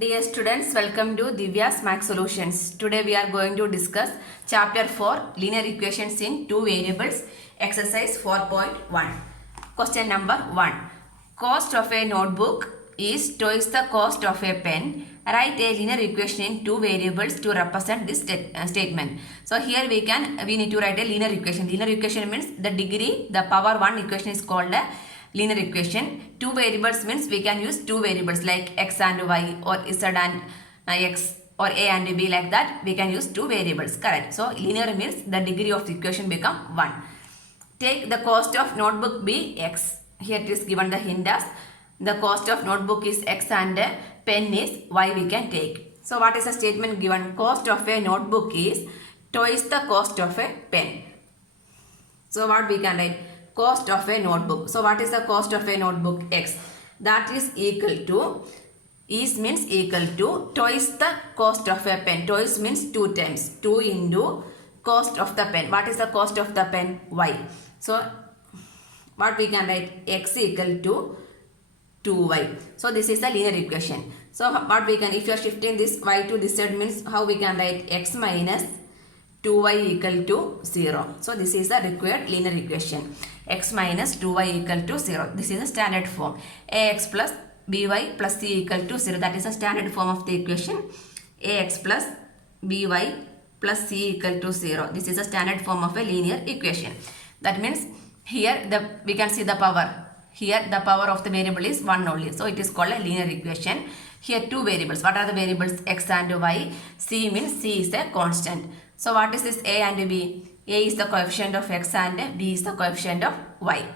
Dear students, welcome to Divya's Max Solutions. Today we are going to discuss Chapter 4 Linear Equations in Two Variables, Exercise 4.1. Question number 1. Cost of a notebook is twice the cost of a pen. Write a linear equation in two variables to represent this statement. So here we need to write a linear equation. Linear equation means the degree, the power 1 equation is called a linear equation. Two variables means we can use two variables like x and y or z and x or a and b, like that we can use two variables, correct? So linear means the degree of the equation become 1. Take the cost of notebook be x. Here it is given the hint as the cost of notebook is x and pen is y we can take. So what is the statement given? Cost of a notebook is twice the cost of a pen. So what we can write? Cost of a notebook. So what is the cost of a notebook? X. That is equal to, means equal to twice the cost of a pen. Twice means 2 times. 2 into cost of the pen. What is the cost of the pen? Y. So what we can write? X equal to 2y. So this is the linear equation. So what we can, if you are shifting this y to this side, means how we can write? X minus 2y equal to 0. So this is the required linear equation. X minus 2y equal to 0. This is the standard form. Ax plus by plus c equal to 0. That is the standard form of the equation. Ax plus by plus c equal to 0. This is the standard form of a linear equation. That means here we can see the power. Here the power of the variable is 1 only. So it is called a linear equation. Here two variables. What are the variables? X and y. C means c is a constant. So what is this a and b? A is the coefficient of x and b is the coefficient of y.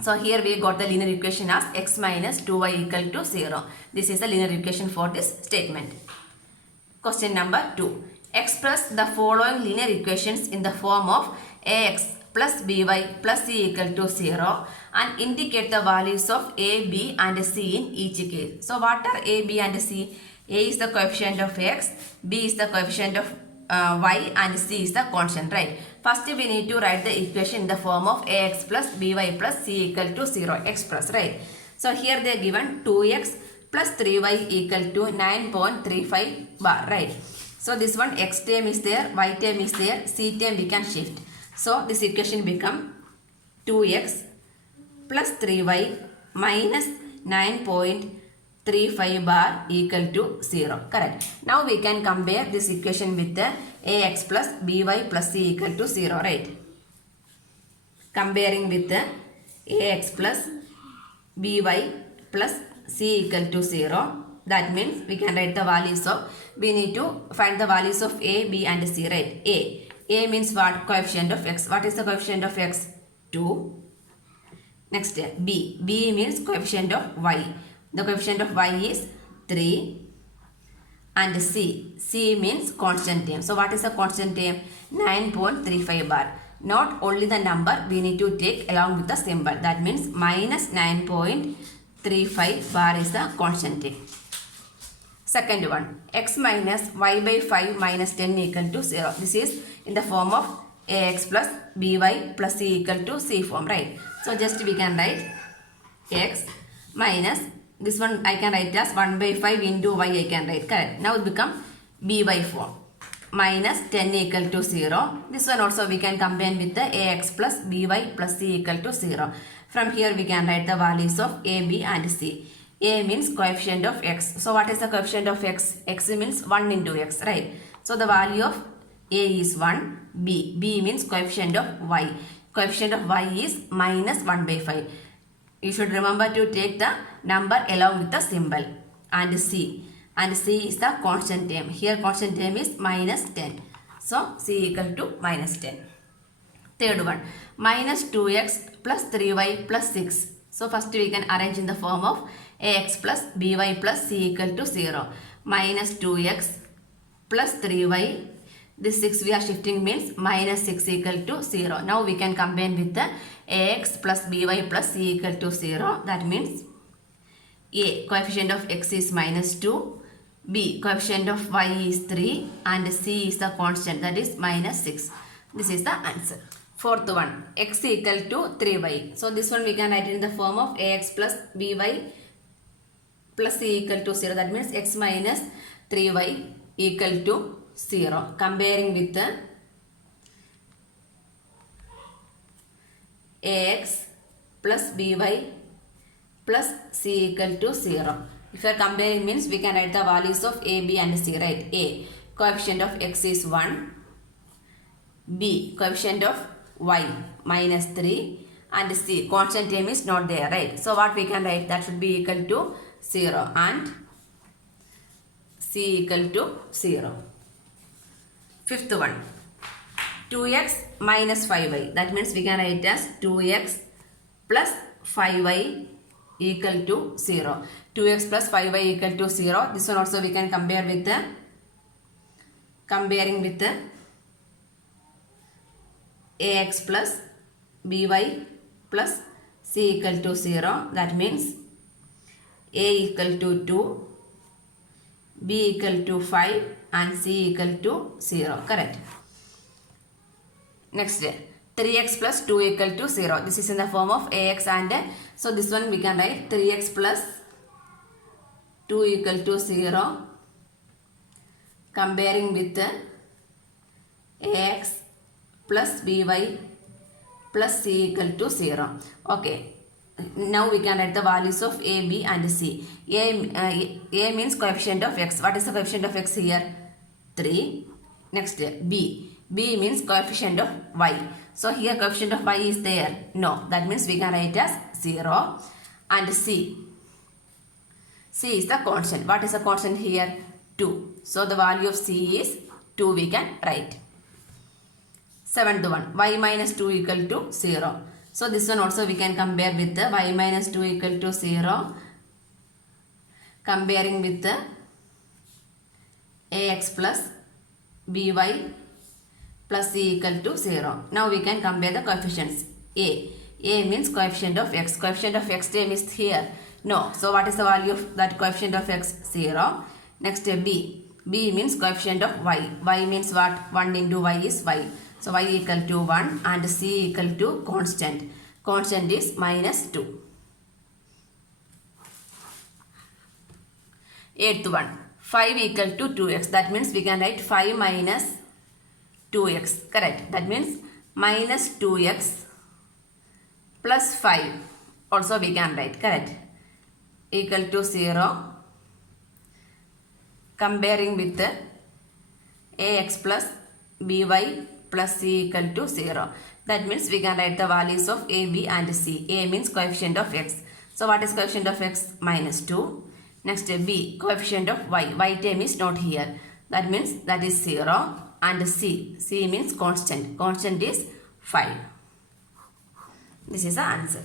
So here we got the linear equation as x minus 2y equal to 0. This is the linear equation for this statement. Question number 2. Express the following linear equations in the form of ax plus by plus c equal to 0 and indicate the values of a, b and c in each case. So what are a, b and c? A is the coefficient of x, b is the coefficient of y and c is the constant, right? First we need to write the equation in the form of ax plus by plus c equal to 0. Express, right? So here they are given 2x plus 3y equal to 9.35 bar, right? So this one x term is there, y term is there, c term we can shift. So this equation become 2x plus 3y minus 9.35 bar equal to 0. Correct. Now we can compare this equation with the ax plus by plus c equal to 0. Right. Comparing with the ax plus by plus c equal to 0. That means we can write the values of, we need to find the values of a, b and c. Right. A means what? Coefficient of x. What is the coefficient of x? 2. Next b. B means coefficient of y. The coefficient of y is 3. And c. C means constant term. So what is the constant term? 9.35 bar. Not only the number, we need to take along with the symbol. That means minus 9.35 bar is the constant term. Second one, x minus y by 5 minus 10 equal to 0. This is in the form of ax plus by plus c equal to c form, right? So just we can write x minus, this one I can write as 1 by 5 into y I can write, correct? Now it become by form, minus 10 equal to 0. This one also we can combine with the ax plus by plus c equal to 0. From here we can write the values of a, b and c. A means coefficient of x. So what is the coefficient of x? X means 1 into x, right? So the value of a is 1. B means coefficient of y. Coefficient of y is minus 1 by 5. You should remember to take the number along with the symbol. And c. And c is the constant term. Here constant term is minus 10. So c equal to minus 10. Third one, minus 2x plus 3y plus 6. So first we can arrange in the form of ax plus by plus c equal to 0. Minus 2x plus 3y. This 6 we are shifting means minus 6 equal to 0. Now we can combine with the ax plus by plus c equal to 0. That means a coefficient of x is minus 2. B coefficient of y is 3. And c is the constant, that is minus 6. This is the answer. Fourth one, x equal to 3y. So this one we can write in the form of ax plus by plus c equal to 0. That means x minus 3y equal to 0. Comparing with ax plus by plus c equal to 0. If you are comparing means we can write the values of a, b and c, right? A, coefficient of x is 1. B, coefficient of y minus 3, and c, constant term is not there, right? So what we can write, that should be equal to 0 and c equal to 0. Fifth one, 2x minus 5y. That means we can write as 2x plus 5y equal to 0. 2x plus 5y equal to 0. This one also we can compare with the comparing with the ax plus by plus c equal to 0. That means a equal to 2, b equal to 5 and c equal to 0. Correct. Next, 3x plus 2 equal to 0. This is in the form of ax, and so this one we can write 3x plus 2 equal to 0. Comparing with ax plus by plus c equal to 0. Okay. Now we can write the values of a, b and c. A means coefficient of x. What is the coefficient of x here? 3. Next, b. B means coefficient of y. So here coefficient of y is there? No. That means we can write as 0. And c. C is the constant. What is the constant here? 2. So the value of c is 2 we can write. Seventh one, y minus 2 equal to 0. So this one also we can compare with the y minus 2 equal to 0. Comparing with the ax plus by plus c equal to 0. Now we can compare the coefficients. A means coefficient of x. Coefficient of x term is here. No. So what is the value of that coefficient of x? 0. Next, b. B means coefficient of y. Y means what? 1 into y is y. So y equal to 1 and c equal to constant. Constant is minus 2. Eighth one, 5 equal to 2x. That means we can write 5 minus 2x. Correct. That means minus 2x plus 5. Also we can write. Correct. Equal to 0. Comparing with the ax plus by plus c equal to 0. That means we can write the values of a, b and c. A means coefficient of x. So what is coefficient of x? Minus 2. Next, b, coefficient of y. Y term is not here. That means that is 0. And c. C means constant. Constant is 5. This is the answer.